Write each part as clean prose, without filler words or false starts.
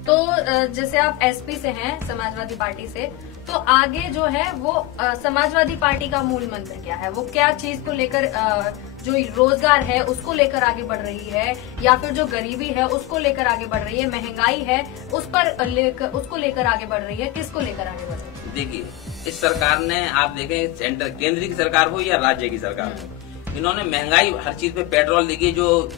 तो जैसे आप एसपी से हैं, समाजवादी पार्टी से, तो आगे जो है वो समाजवादी पार्टी का मूल मंत्र क्या है? वो क्या चीज को लेकर जो रोजगार है उसको लेकर आगे बढ़ रही है, या फिर जो गरीबी है उसको लेकर आगे बढ़ रही है, महंगाई है उसको लेकर आगे बढ़ रही है, किसको लेकर आगे बढ़ रही है? देखिए, इस सरकार ने, आप देखें सेंटर केंद्र की सरकार हो या राज्य की सरकार हो, इन्होंने महंगाई हर चीज पे, पेट्रोल देखिए जो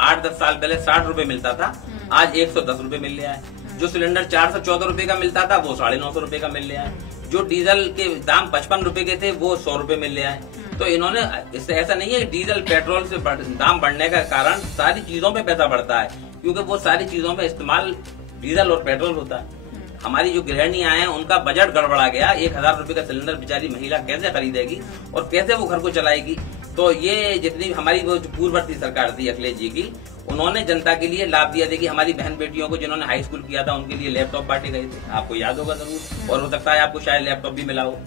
8-10 साल पहले 60 रुपए मिलता था, आज 110 रुपए मिल रहा है। जो सिलेंडर 414 रुपए का मिलता था वो 950 रुपए का मिल रहा है। जो डीजल के दाम 55 रुपए के थे वो 100 रुपए मिल रहा है। तो इन्होंने, इससे ऐसा नहीं है डीजल पेट्रोल से दाम बढ़ने का कारण सारी चीजों पे पैसा बढ़ता है, क्योंकि वो सारी चीजों में इस्तेमाल डीजल और पेट्रोल होता है। हमारी जो गृहिणियां हैं उनका बजट गड़बड़ा गया। 1000 रुपए का सिलेंडर बेचारी महिला कैसे खरीदेगी और कैसे वो घर को चलाएगी? तो ये जितनी हमारी वो पूर्ववर्ती सरकार थी अखिलेश जी की, उन्होंने जनता के लिए लाभ दिया। देखिए, हमारी बहन बेटियों को जिन्होंने हाई स्कूल किया था उनके लिए लैपटॉप बांटे गए थे, आपको याद होगा जरूर, और हो सकता है आपको शायद लैपटॉप भी मिला हो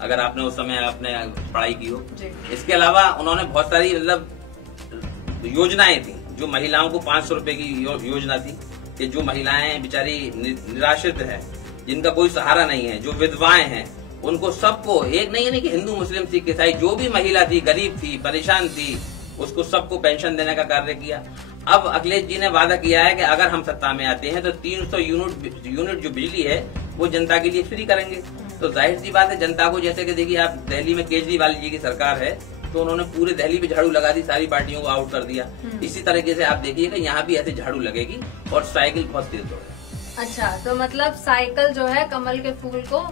अगर आपने उस समय आपने पढ़ाई की हो। इसके अलावा उन्होंने बहुत सारी मतलब योजनाएं थी। जो महिलाओं को 500 रुपए की योजना थी कि जो महिलाएं बेचारी निराश्रित है, जिनका कोई सहारा नहीं है, जो विधवाएं हैं, उनको सबको, एक नहीं है कि हिंदू मुस्लिम सिख ईसाई, जो भी महिला थी, गरीब थी, परेशान थी, उसको सबको पेंशन देने का कार्य किया। अब अखिलेश जी ने वादा किया है कि अगर हम सत्ता में आते हैं तो 300 यूनिट जो बिजली है वो जनता के लिए फ्री करेंगे। तो जाहिर सी बात है जनता को, जैसे कि देखिए आप दिल्ली में केजरीवाल जी की सरकार है तो उन्होंने पूरे दिल्ली पे झाड़ू लगा दी, सारी पार्टियों को आउट कर दिया। इसी तरीके से आप देखिएगा यहाँ भी ऐसे झाड़ू लगेगी और साइकिल बहुत तेज दौड़ेगी। अच्छा, तो मतलब साइकिल जो है कमल के फूल को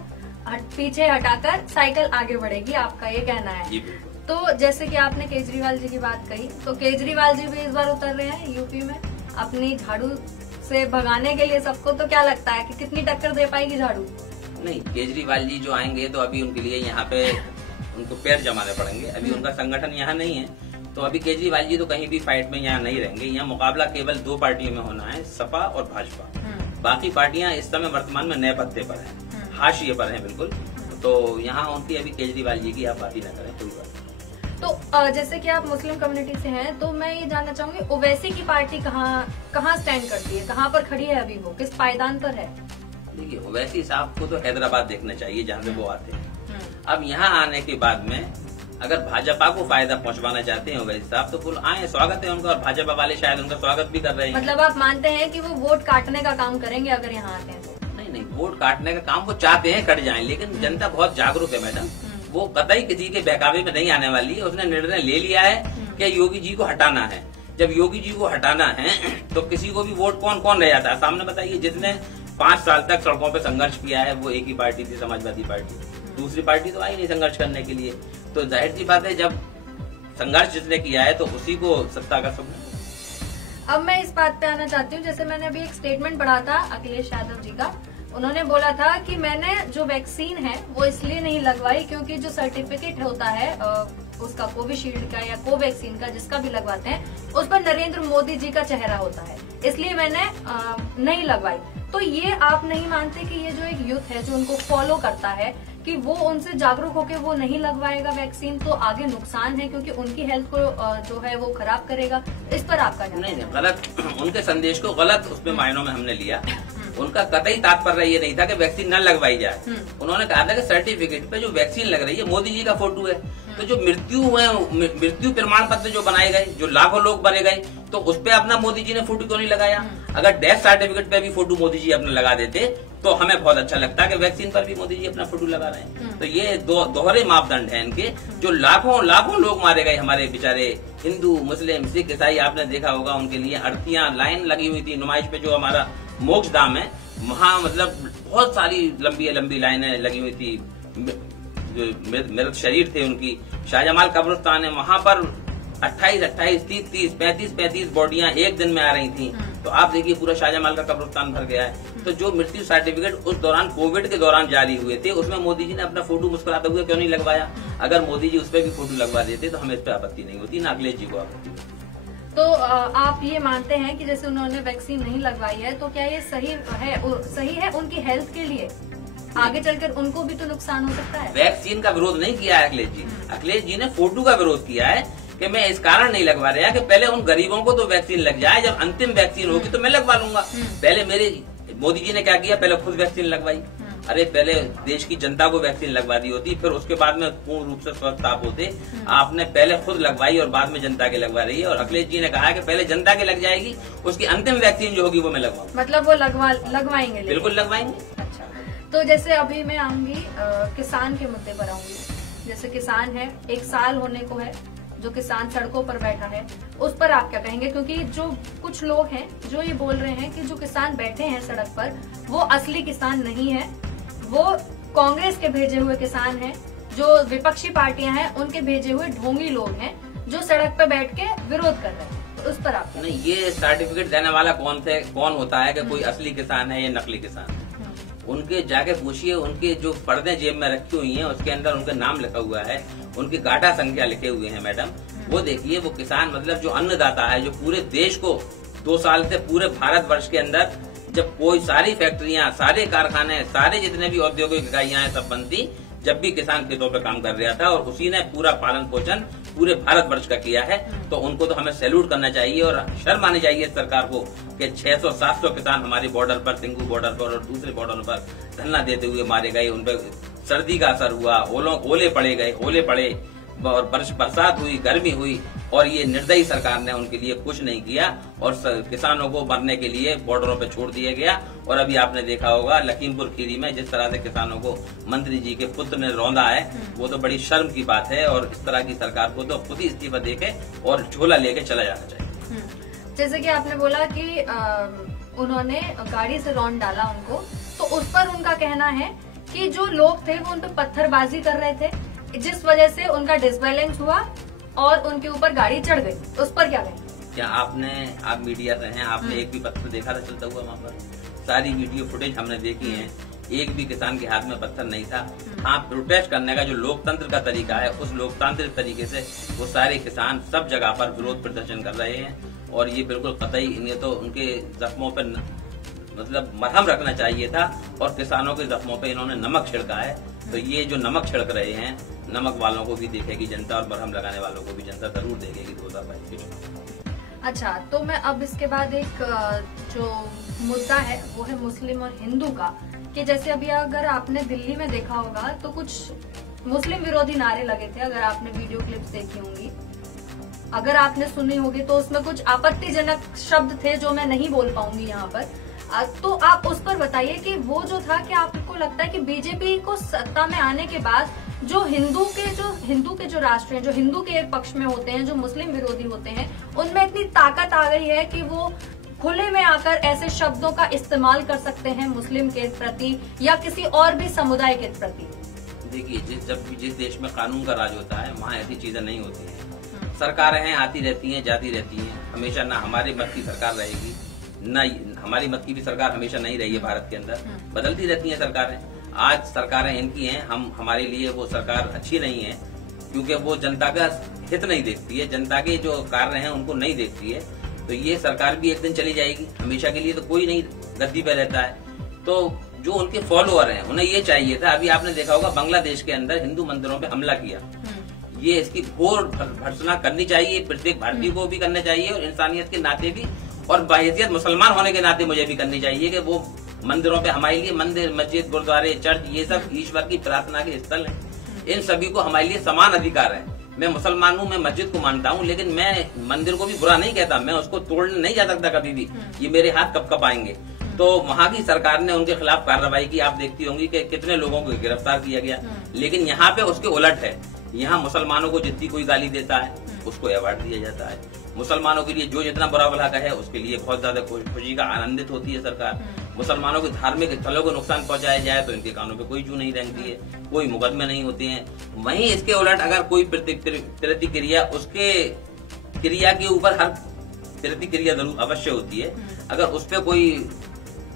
पीछे हटाकर साइकिल आगे बढ़ेगी, आपका ये कहना है? तो जैसे कि आपने केजरीवाल जी की बात कही, तो केजरीवाल जी भी इस बार उतर रहे हैं यूपी में अपनी झाड़ू से भगाने के लिए सबको। तो क्या लगता है कि कितनी टक्कर दे पाएगी झाड़ू? नहीं, केजरीवाल जी जो आएंगे तो अभी उनके लिए यहाँ पे उनको पैर जमाने पड़ेंगे। अभी उनका संगठन यहाँ नहीं है, तो अभी केजरीवाल जी तो कहीं भी फाइट में यहाँ नहीं रहेंगे। यहाँ मुकाबला केवल 2 पार्टियों में होना है, सपा और भाजपा। बाकी पार्टियां इस समय वर्तमान में नए पत्ते पर हैं, हाशिए पर हैं बिल्कुल। तो यहाँ उनकी अभी केजरीवाल जी की आप बात ही न करें, कोई बात। तो जैसे कि आप मुस्लिम कम्युनिटी से हैं, तो मैं ये जानना चाहूंगी ओवैसी की पार्टी कहाँ स्टैंड करती है, कहाँ पर खड़ी है अभी, वो किस पायदान पर है? देखिए, ओवैसी साहब को तो हैदराबाद देखना चाहिए जहाँ से वो आते हैं। अब यहाँ आने के बाद में अगर भाजपा को फायदा पहुंचवाना चाहते हैं ओवैसी साहब तो फुल आए, स्वागत है उनका, और भाजपा वाले शायद उनका स्वागत भी कर रहे हैं। मतलब आप मानते हैं कि वो वोट काटने का काम करेंगे अगर यहाँ आते हैं तो? नहीं, वोट काटने का काम वो चाहते हैं, कट जाए, लेकिन जनता बहुत जागरूक है मैडम। वो कतई किसी के बहकावे में नहीं आने वाली है। उसने निर्णय ले लिया है कि योगी जी को हटाना है। जब योगी जी को हटाना है तो किसी को भी वोट कौन रह जाता है सामने, बताइए? जिसने 5 साल तक सड़कों पे संघर्ष किया है वो एक ही पार्टी थी, समाजवादी पार्टी। दूसरी पार्टी तो आई नहीं संघर्ष करने के लिए। तो जाहिर सी बात है जब संघर्ष जिसने किया है तो उसी को सत्ता का सपना। अब मैं इस बात पे आना चाहती हूँ, जैसे मैंने अभी एक स्टेटमेंट पढ़ा था अखिलेश यादव जी का। उन्होंने बोला था कि मैंने जो वैक्सीन है वो इसलिए नहीं लगवाई क्योंकि जो सर्टिफिकेट होता है उसका, कोविशील्ड का या कोवैक्सीन का, जिसका भी लगवाते हैं, उस पर नरेंद्र मोदी जी का चेहरा होता है, इसलिए मैंने नहीं लगवाई। तो ये आप नहीं मानते कि ये जो एक यूथ है जो उनको फॉलो करता है कि वो उनसे जागरूक होकर वो नहीं लगवाएगा वैक्सीन तो आगे नुकसान है क्योंकि उनकी हेल्थ को जो है वो खराब करेगा? इस पर आपका नहीं, गलत, उनके संदेश को गलत उसमें मायनों में हमने लिया। उनका कतई तात्पर्य ये नहीं था कि वैक्सीन न लगवाई जाए। उन्होंने कहा था कि सर्टिफिकेट पे जो वैक्सीन लग रही है मोदी जी का फोटो है, तो जो मृत्यु प्रमाण पत्र जो बनाए गए, जो लाखों लोग मरे गए, तो उस पे अपना मोदी जी ने फोटो क्यों नहीं लगाया? अगर डेथ सर्टिफिकेट पे भी फोटो मोदी जी अपना लगा देते तो हमें बहुत अच्छा लगता है कि वैक्सीन पर भी मोदी जी अपना फोटो लगा रहे हैं। तो ये दोहरे मापदंड है इनके। जो लाखों लोग मारे गए हमारे बेचारे हिंदू, मुस्लिम, सिख, ईसाई, आपने देखा होगा, उनके लिए अड़तियां, लाइन लगी हुई थी नुमाइश पे। जो हमारा मोक्ष धाम है वहाँ मतलब बहुत सारी लंबी लाइनें लगी हुई थी। जो मृत शरीर थे उनकी, शाहजमाल कब्रिस्तान है, वहाँ पर 28, 30, 35 बॉडियां एक दिन में आ रही थी। तो आप देखिए पूरा शाहजमाल का कब्रिस्तान भर गया है। तो जो मृत्यु सर्टिफिकेट उस दौरान कोविड के दौरान जारी हुए थे उसमें मोदी जी ने अपना फोटो मुस्कुराते हुए क्यों नहीं लगवाया? अगर मोदी जी उस पर भी फोटो लगवा देते तो हमें इस पर आपत्ति नहीं होती, ना अखिलेश जी को आपत्ति होती। तो आप ये मानते हैं कि जैसे उन्होंने वैक्सीन नहीं लगवाई है तो क्या ये सही है उनकी हेल्थ के लिए? आगे चलकर उनको भी तो नुकसान हो सकता है। वैक्सीन का विरोध नहीं किया है अखिलेश जी। अखिलेश जी ने फोटो का विरोध किया है कि मैं इस कारण नहीं लगवा रहा कि पहले उन गरीबों को तो वैक्सीन लग जाए, जब अंतिम वैक्सीन होगी तो मैं लगवा लूंगा। पहले मेरे मोदी जी ने क्या किया, पहले खुद वैक्सीन लगवाई। अरे पहले देश की जनता को वैक्सीन लगवा दी होती, फिर उसके बाद में पूर्ण रूप से स्वस्थ आप होते। आपने पहले खुद लगवाई और बाद में जनता के लगवा रही है। और अखिलेश जी ने कहा कि पहले जनता के लग जाएगी, उसकी अंतिम वैक्सीन जो होगी वो मैं लगवाऊंगा। मतलब वो लगवाएंगे? बिल्कुल लगवाएंगे। अच्छा, तो जैसे अभी मैं आऊंगी किसान के मुद्दे पर आऊंगी। जैसे किसान है, 1 साल होने को है जो किसान सड़कों पर बैठा है, उस पर आप क्या कहेंगे? क्योंकि जो कुछ लोग हैं जो ये बोल रहे हैं कि जो किसान बैठे हैं सड़क पर वो असली किसान नहीं है, वो कांग्रेस के भेजे हुए किसान हैं, जो विपक्षी पार्टियां हैं उनके भेजे हुए ढोंगी लोग हैं जो सड़क पर बैठ के विरोध कर रहे हैं। तो उस पर आप नहीं, ये सर्टिफिकेट देने वाला कौन होता है कि कोई असली किसान है या नकली किसान है? उनके जाके पूछिए, उनके जो पर्दे जेब में रखी हुई हैं उसके अंदर उनका नाम लिखा हुआ है, उनकी गाटा संख्या लिखे हुए हैं मैडम। वो देखिए, वो किसान मतलब जो अन्नदाता है, जो पूरे देश को 2 साल से पूरे भारतवर्ष के अंदर जब कोई सारी फैक्ट्रियां, सारे कारखाने, सारे जितने भी औद्योगिक इकाइयां हैं सब बंद थी, जब भी किसान खेतों पे काम कर रहा था और उसी ने पूरा पालन पोषण पूरे भारतवर्ष का किया है। तो उनको तो हमें सैल्यूट करना चाहिए और शर्म आनी चाहिए सरकार को कि 600-700 किसान हमारे बॉर्डर पर, सिंगू बॉर्डर पर और दूसरे बॉर्डर पर धरना देते हुए मारे गए। उन पर सर्दी का असर हुआ, ओले पड़े और बरसात हुई, गर्मी हुई, और ये निर्दयी सरकार ने उनके लिए कुछ नहीं किया और किसानों को मरने के लिए बॉर्डरों पे छोड़ दिया गया। और अभी आपने देखा होगा लखीमपुर खीरी में जिस तरह से किसानों को मंत्री जी के पुत्र ने रौंदा है, वो तो बड़ी शर्म की बात है। और इस तरह की सरकार को तो खुद ही इस्तीफा देके और झोला लेके चला जाना चाहिए। जैसे कि आपने बोला कि उन्होंने गाड़ी से रौंद डाला उनको, तो उस पर उनका कहना है कि जो लोग थे वो उन पर पत्थरबाजी कर रहे थे, जिस वजह से उनका डिसबैलेंस हुआ और उनके ऊपर गाड़ी चढ़ गई। उस पर क्या कहें? क्या आप मीडिया से हैं, आपने एक भी पत्थर देखा था चलता हुआ वहाँ पर? सारी वीडियो फुटेज हमने देखी है, एक भी किसान के हाथ में पत्थर नहीं था। हाँ, प्रोटेस्ट करने का जो लोकतंत्र का तरीका है, उस लोकतांत्रिक तरीके से वो सारे किसान सब जगह पर विरोध प्रदर्शन कर रहे हैं। और ये बिल्कुल कतई, इन्हें तो उनके जख्मों पर मतलब मरहम रखना चाहिए था और किसानों के जख्मों पे इन्होंने नमक छिड़का है। तो ये जो नमक छिड़क रहे हैं, नमक वालों को भी देखेगी जनता और मरहम लगाने वालों को भी जनता जरूर देखेगी 2022 के चुनाव। अच्छा, तो मैं अब इसके बाद एक जो मुद्दा है वो है मुस्लिम और हिंदू का, कि जैसे अभी अगर आपने दिल्ली में देखा होगा तो कुछ मुस्लिम विरोधी नारे लगे थे। अगर आपने वीडियो क्लिप्स देखी होंगी, अगर आपने सुनी होगी, तो उसमें कुछ आपत्तिजनक शब्द थे जो मैं नहीं बोल पाऊंगी यहाँ पर। तो आप उस पर बताइए कि वो जो था, कि आपको लगता है कि बीजेपी को सत्ता में आने के बाद जो हिंदू के जो राष्ट्र हैं, जो हिंदू के एक पक्ष में होते हैं, जो मुस्लिम विरोधी होते हैं, उनमें इतनी ताकत आ गई है कि वो खुले में आकर ऐसे शब्दों का इस्तेमाल कर सकते हैं मुस्लिम के प्रति या किसी और भी समुदाय के प्रति? देखिए, जिस देश में कानून का राज होता है वहाँ ऐसी चीजें नहीं होती हैं। सरकारें हैं, आती रहती हैं, जाती रहती हैं। हमेशा ना हमारे मत की सरकार रहेगी, ना हमारी मत की भी सरकार हमेशा नहीं रही है भारत के अंदर, बदलती रहती हैं सरकारें। आज सरकारें इनकी हैं, हमारे लिए वो सरकार अच्छी नहीं है क्योंकि वो जनता का हित नहीं देखती है, जनता के जो कार्य हैं उनको नहीं देखती है। तो ये सरकार भी एक दिन चली जाएगी, हमेशा के लिए तो कोई नहीं गद्दी पे रहता है। तो जो उनके फॉलोअर हैं उन्हें ये चाहिए था, अभी आपने देखा होगा बांग्लादेश के अंदर हिंदू मंदिरों पे हमला किया, ये इसकी घोर भर्त्सना करनी चाहिए, प्रत्येक भारतीय को भी करना चाहिए और इंसानियत के नाते भी और बाहैसियत मुसलमान होने के नाते मुझे भी करनी चाहिए कि वो मंदिरों पे, हमारे लिए मंदिर, मस्जिद, गुरुद्वारे, चर्च, ये सब ईश्वर की प्रार्थना के स्थल हैं। इन सभी को हमारे लिए समान अधिकार है। मैं मुसलमान हूँ, मैं मस्जिद को मानता हूँ, लेकिन मैं मंदिर को भी बुरा नहीं कहता, मैं उसको तोड़ने नहीं जा सकता कभी भी, ये मेरे हाथ कब कब आएंगे। तो वहाँ की सरकार ने उनके खिलाफ कार्रवाई की, आप देखती होंगी कि कितने लोगों को गिरफ्तार किया गया। लेकिन यहाँ पे उसके उलट है, यहाँ मुसलमानों को जितनी कोई गाली देता है उसको अवार्ड दिया जाता है, मुसलमानों के लिए जो जितना बुरा भला का है उसके लिए बहुत ज्यादा खुशी का आनंदित होती है सरकार। मुसलमानों के धार्मिक स्थलों को नुकसान पहुंचाया जाए तो इनके कानों पे कोई जू नहीं रेंगती है, कोई मुकदमे नहीं होते हैं। वहीं इसके उलट अगर कोई प्रतिक्रिया, उसके क्रिया के ऊपर हर प्रतिक्रिया जरूर अवश्य होती है। अगर उस पर कोई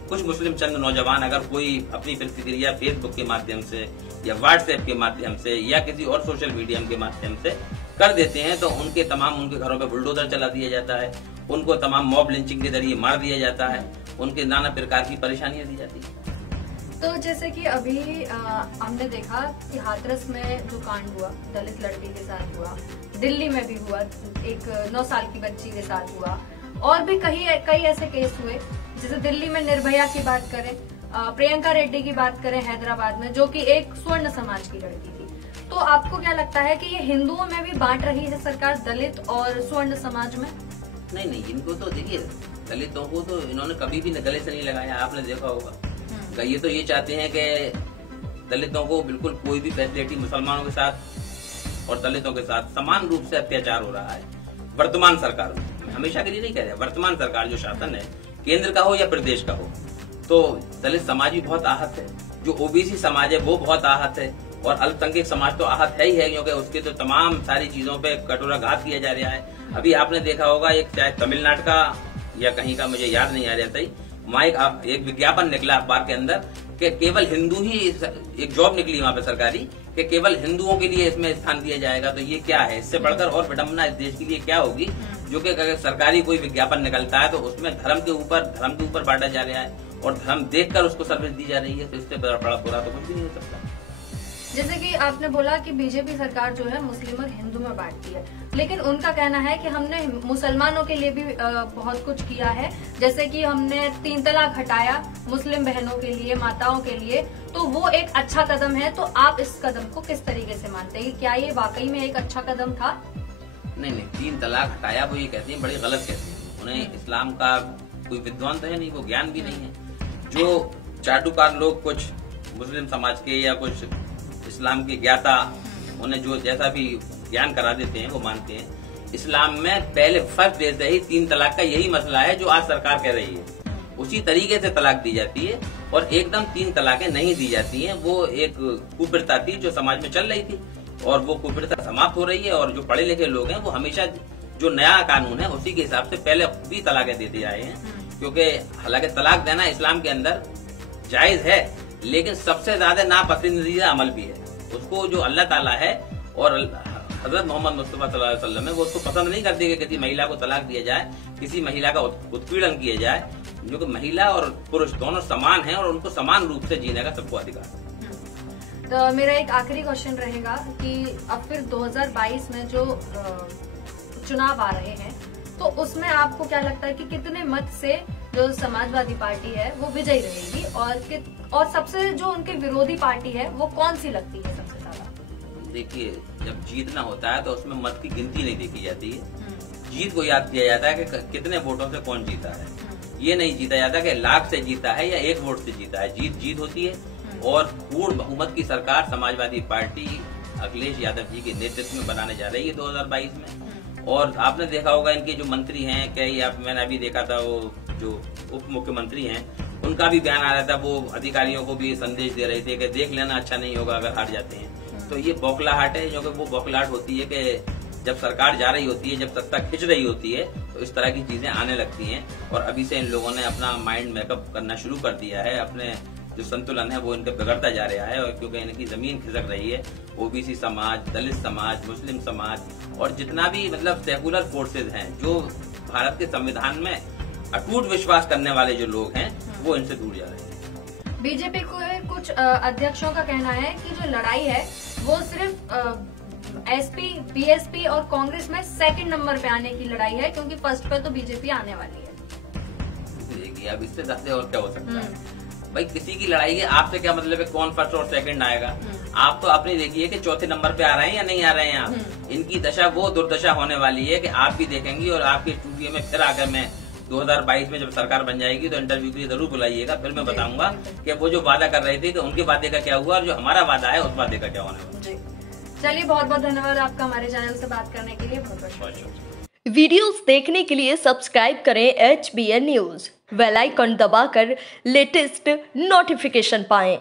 कुछ मुस्लिम चंद नौजवान अगर कोई अपनी प्रतिक्रिया फेसबुक के माध्यम से या व्हाट्सएप के माध्यम से या किसी और सोशल मीडिया के माध्यम से कर देते हैं तो उनके घरों पे बुलडोजर चला दिया जाता है, उनको तमाम मॉब लिंचिंग के जरिए मार दिया जाता है, उनके नाना प्रकार की परेशानियां दी जाती है। तो जैसे कि अभी हमने देखा कि हाथरस में जो कांड हुआ दलित लड़की के साथ हुआ, दिल्ली में भी हुआ, एक 9 साल की बच्ची के साथ हुआ, और भी कई ऐसे केस हुए जैसे दिल्ली में निर्भया की बात करें, प्रियंका रेड्डी की बात करें हैदराबाद में, जो कि एक स्वर्ण समाज की लड़की थी। तो आपको क्या लगता है कि ये हिंदुओं में भी बांट रही है सरकार दलित और स्वर्ण समाज में? नहीं, इनको तो देखिए, दलितों को तो इन्होंने कभी भी गले से नहीं लगाया, आपने देखा होगा। ये तो ये चाहते हैं कि दलितों को बिल्कुल कोई भी फैसिलिटी, मुसलमानों के साथ और दलितों के साथ समान रूप से अत्याचार हो रहा है वर्तमान सरकार में। हमेशा के लिए नहीं कह रहे, वर्तमान सरकार जो शासन है, केंद्र का हो या प्रदेश का हो, तो दलित समाज भी बहुत आहत है, जो ओबीसी समाज है वो बहुत आहत है, और अल्पसंख्यक समाज तो आहत है ही है, क्योंकि उसके तो तमाम सारी चीजों पे कटोराघात किया जा रहा है। अभी आपने देखा होगा, एक चाहे तमिलनाडु का या कहीं का, मुझे याद नहीं आ रहा था, वहाँ एक विज्ञापन निकला अखबार के अंदर कि केवल हिंदू ही, एक जॉब निकली वहाँ पे सरकारी, कि केवल हिंदुओं के लिए इसमें स्थान दिया जाएगा। तो ये क्या है? इससे बढ़कर और विडम्बना इस देश के लिए क्या होगी, जो कि अगर सरकारी कोई विज्ञापन निकलता है तो उसमें धर्म के ऊपर बांटा जा रहा है और धर्म देखकर उसको सर्विस दी जा रही है। तो इससे बड़ा बुरा तो कुछ भी नहीं हो सकता। जैसे कि आपने बोला कि बीजेपी सरकार जो है मुस्लिम और हिंदू में बांटती है, लेकिन उनका कहना है कि हमने मुसलमानों के लिए भी बहुत कुछ किया है, जैसे कि हमने 3 तलाक हटाया मुस्लिम बहनों के लिए, माताओं के लिए, तो वो एक अच्छा कदम है। तो आप इस कदम को किस तरीके से मानते हैं? क्या ये वाकई में एक अच्छा कदम था? नहीं, 3 तलाक हटाया वो ये कहते हैं, बड़ी गलत कहते हैं। उन्हें इस्लाम का कोई विद्वान तो है नहीं, वो ज्ञान भी नहीं है। जो चाटुकार लोग कुछ मुस्लिम समाज के या कुछ इस्लाम के ज्ञाता, उन्हें जो जैसा भी ज्ञान करा देते हैं वो मानते हैं। इस्लाम में पहले फर्स्ट डे से ही 3 तलाक का यही मसला है जो आज सरकार कह रही है। उसी तरीके से तलाक दी जाती है और एकदम 3 तलाकें नहीं दी जाती हैं। वो एक कुप्रथा थी जो समाज में चल रही थी और वो कुप्रथा समाप्त हो रही है। और जो पढ़े लिखे लोग हैं वो हमेशा जो नया कानून है उसी के हिसाब से पहले भी तलाकें देते आए हैं, क्योंकि हालांकि तलाक देना इस्लाम के अंदर जायज है, लेकिन सबसे ज्यादा नापसंदीदा अमल भी है। उसको जो अल्लाह ताला है और हजरत मोहम्मद मुस्तफा सल्लल्लाहु अलैहि वसल्लम है, वो उसको पसंद नहीं करते कि किसी महिला को तलाक दिया जाए, किसी महिला का उत्पीड़न किया जाए, जो कि महिला और पुरुष दोनों समान हैं और उनको समान रूप से जीने का सबको अधिकार है। तो मेरा एक आखिरी क्वेश्चन रहेगा कि अब फिर 2022 में जो चुनाव आ रहे हैं, तो उसमें आपको क्या लगता है कि कितने मत से जो समाजवादी पार्टी है वो विजयी रहेगी, और सबसे जो उनके विरोधी पार्टी है वो कौन सी लगती है सबसे ज्यादा? देखिए, जब जीतना होता है तो उसमें मत की गिनती नहीं देखी जाती है। जीत को याद किया जाता है कि कितने वोटों से कौन जीता है। ये नहीं जीता जाता कि लाख से जीता है या 1 वोट से जीता है। जीत होती है और पूर्ण बहुमत की सरकार समाजवादी पार्टी अखिलेश यादव जी के नेतृत्व में बनाने जा रही है 2022 में। और आपने देखा होगा इनके जो मंत्री हैं, मैंने अभी देखा था, वो जो उप मुख्यमंत्री हैं उनका भी बयान आ रहा था, वो अधिकारियों को भी संदेश दे रहे थे कि देख लेना, अच्छा नहीं होगा अगर हार जाते हैं। तो ये बौखलाहट है, जो कि वो बौखलाहट होती है कि जब सरकार जा रही होती है, जब सत्ता खिंच रही होती है, तो इस तरह की चीजें आने लगती हैं। और अभी से इन लोगों ने अपना माइंड मेकअप करना शुरू कर दिया है। अपने जो संतुलन है वो इनका बिगड़ता जा रहा है, और क्योंकि इनकी जमीन खिसक रही है। ओबीसी समाज, दलित समाज, मुस्लिम समाज और जितना भी मतलब सेकुलर फोर्सेज हैं, जो भारत के संविधान में अटूट विश्वास करने वाले जो लोग हैं, वो इनसे दूर जा रहे हैं। बीजेपी को कुछ अध्यक्षों का कहना है कि जो लड़ाई है वो सिर्फ एसपी, बीएसपी और कांग्रेस में 2nd नंबर पे आने की लड़ाई है, क्योंकि फर्स्ट पे तो बीजेपी आने वाली है। देखिए, अब इससे ज्यादा और क्या हो सकता है भाई? किसी की लड़ाई है, आपसे क्या मतलब है कौन फर्स्ट और 2nd आएगा? आप तो अपनी देखिए कि 4थे नंबर पे आ रहे हैं या नहीं आ रहे हैं आप। इनकी दशा वो दुर्दशा होने वाली है कि आप भी देखेंगी, और आपके स्टूडियो में फिर आकर मैं 2022 में जब सरकार बन जाएगी तो इंटरव्यू के लिए जरूर बुलाइएगा। फिर मैं बताऊंगा कि वो जो वादा कर रहे थे कि उनके वादे का क्या हुआ और जो हमारा वादा है उस वादे का क्या होने वाला। चलिए, बहुत बहुत धन्यवाद आपका हमारे चैनल से बात करने के लिए। बहुत वीडियोस देखने के लिए सब्सक्राइब करें HBN न्यूज, बेल आइकन दबाकर लेटेस्ट नोटिफिकेशन पाएं।